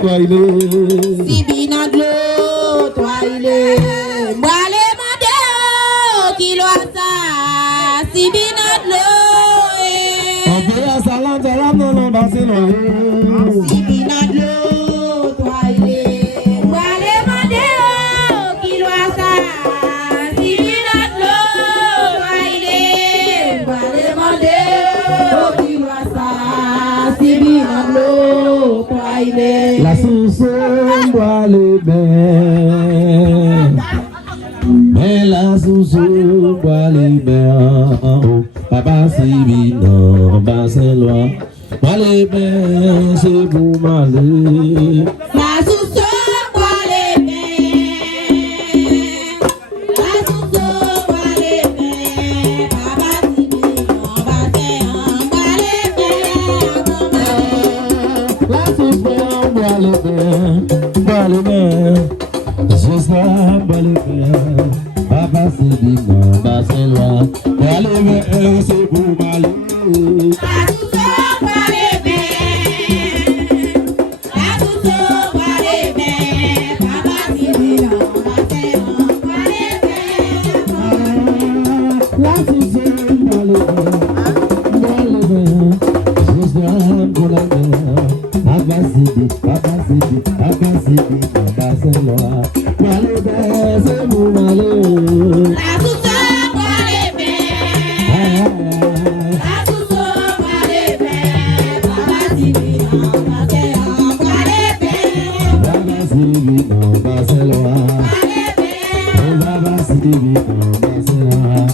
toi il est. Si binaglo, toi il est. Moi les mandés, qui l'a ça. Si binaglo, On peut à salam, salam, non, non, danser, non. si binaglo, toi il est. Moi les mandés, qui l'a ça. Si binaglo, toi il est. Moi les mandés, qui l'a ça. Si binaglo, toi il est. La sauce boit les bains. Mais la sauce boit les bains. Papa c'est bien, papa c'est loin. Bois les bains, c'est pour m'aller. La sauce boit les bains. La sauce boit les bains. Papa c'est bien, papa c'est boit les bains. La sauce boit les bains, bois les bains. Juste là, bois les bains. Papa c'est bien, papa c'est loin. Bois les bains, c'est pour m'aller. La sauce boit les bains. La sauce boit les bains. Papa c'est bien, papa c'est boit les bains. La sauce boit les bains, juste là, bois les bains. Papa c'est bien, papa c'est bien, papa c'est bien, papa c'est loin. Bois les bains, c'est pour m'aller. La sauce boit les bains. La sauce boit les bains. Papa c'est bien, papa c'est boit les bains. Papa c'est bien, papa c'est loin. Papa c'est bien, papa c'est loin.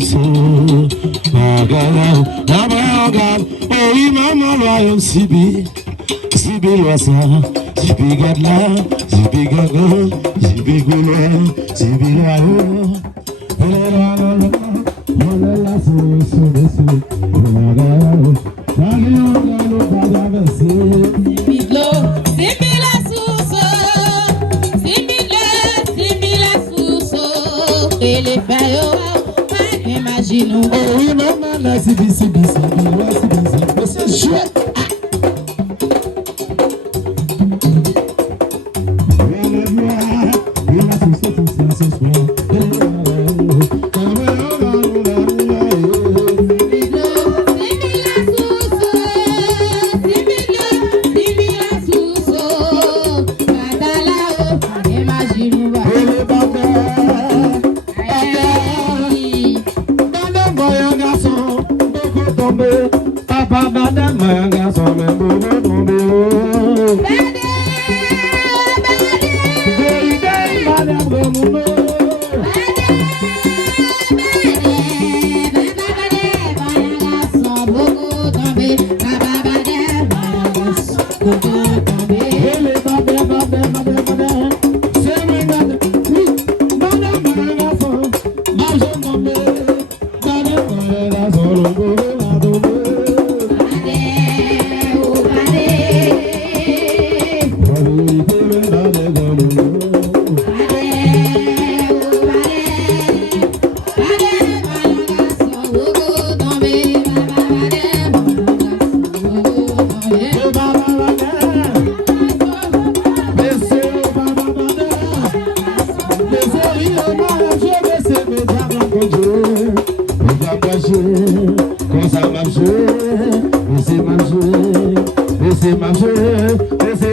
so. Oh, maman, royaume Sibi. Sibi loisa, Sibi gadla, Sibi gaga, Sibi gula, Sibi royaume. Imagine. Oh oui, maman, la Sibi, Sibi, Sibi, la Sibi, Sibi, c'est chouette.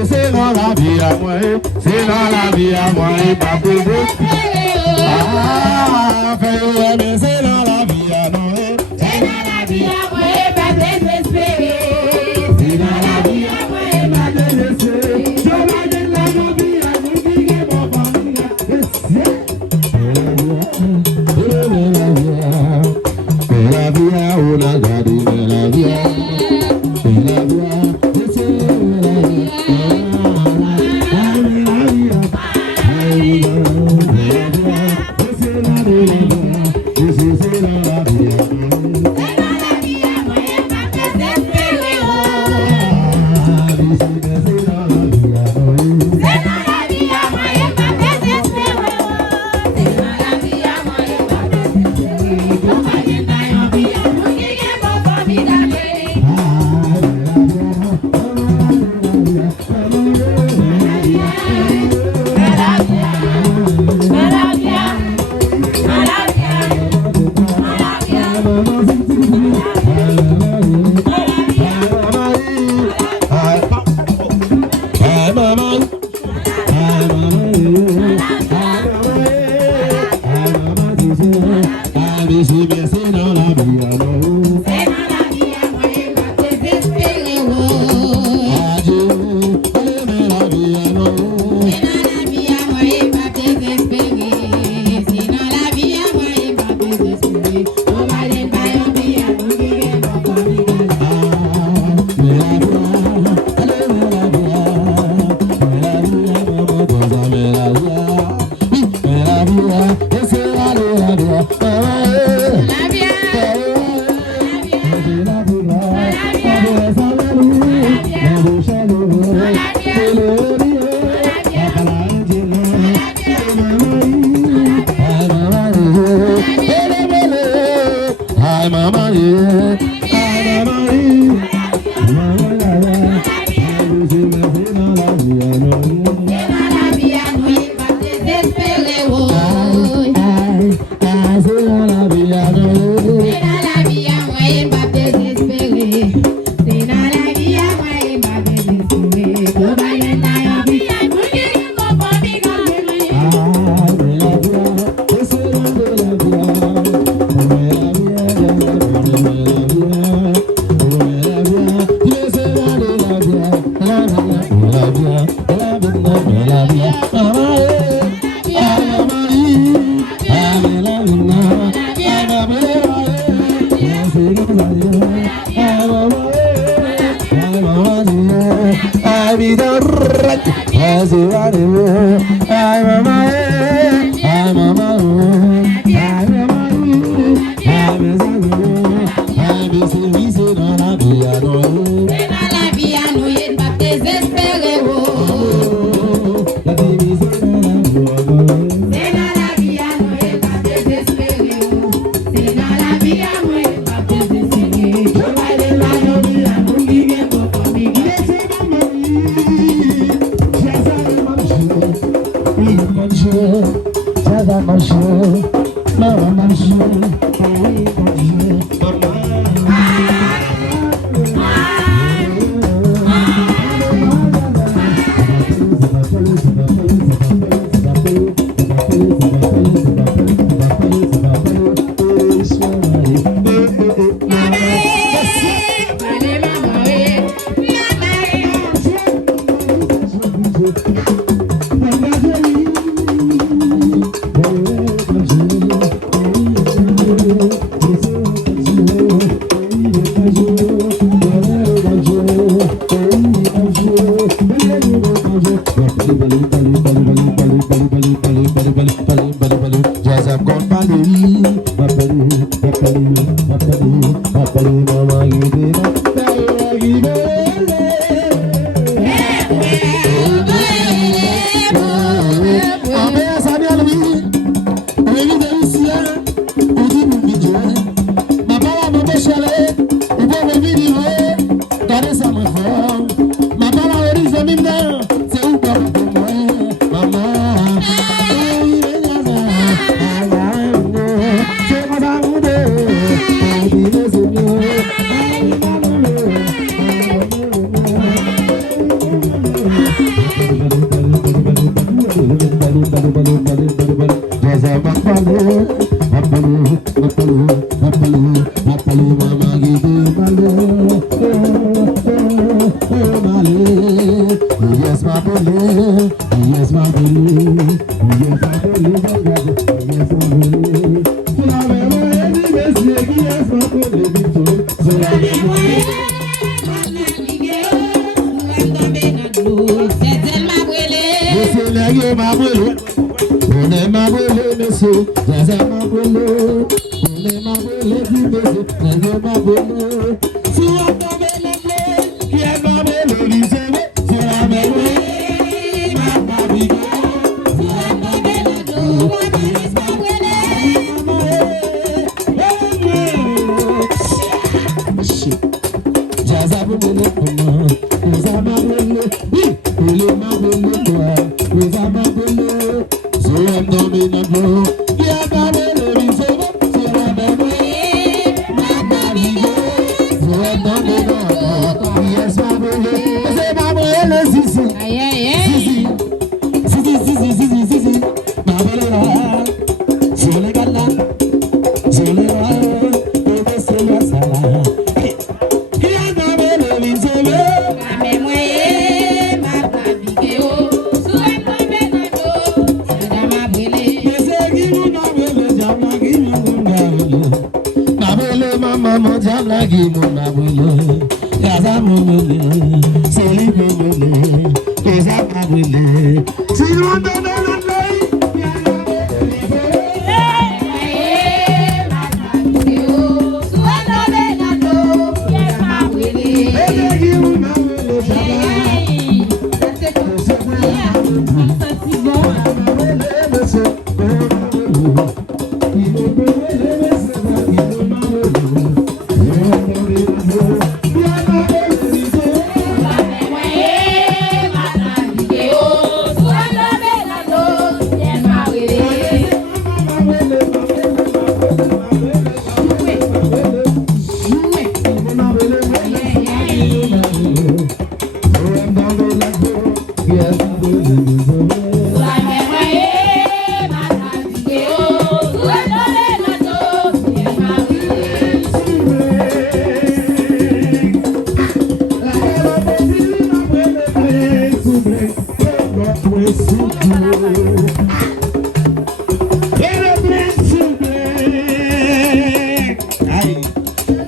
C'est dans la vie à moi, c'est dans la vie à moi, pas de ah, mais c'est dans la vie à moi, c'est dans la vie à moi, pas désespérer. C'est dans la vie à moi, pas désespérer. Je vais de la vie à nous dire mon famille. La vie à on a gardé la vie à vida as you are I'm a man, I'm a man, I'm a man, I'm a man, I'm a service dans la vie à nous. C'est dans la vie à nous, il ne va pas désespérer. La vie c'est dans la vie. C'est dans la vie à nous, il ne va pas désespérer. C'est dans la vie à nous, il ne va pas désespérer. Je vais aller là, je vais là, je vais bien pour moi.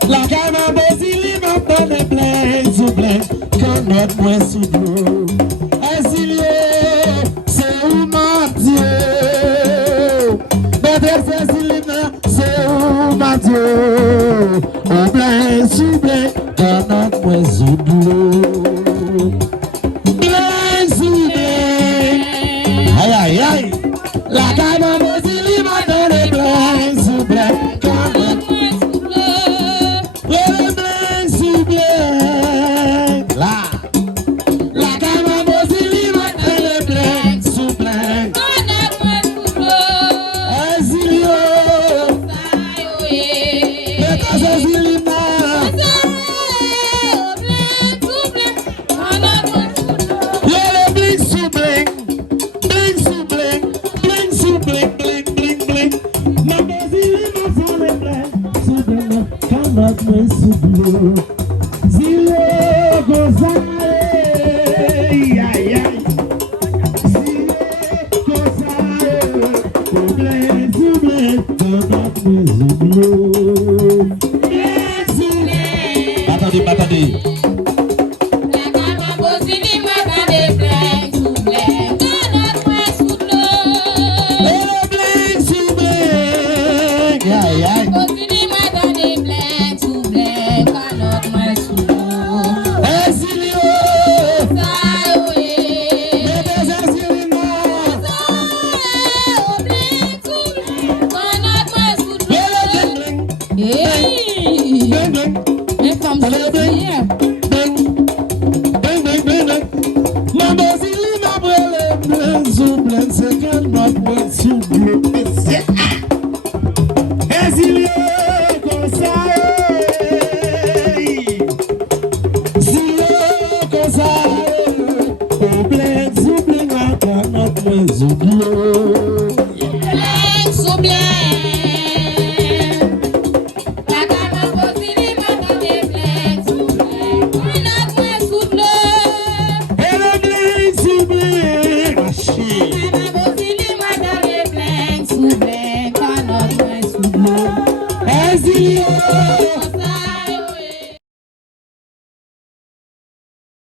La cama de si li m'a donné plein, sous plein, quand notre point sous l'eau. au plein souble, dans notre poisson bleu. Plein souble, aïe aïe aïe, la gamme Mosili m'a donné plein souble, dans notre poisson bleu. Le plein souble, là, la gamme Mosili m'a donné plein souble, dans notre poisson bleu. Azilio. Attendez. Hey!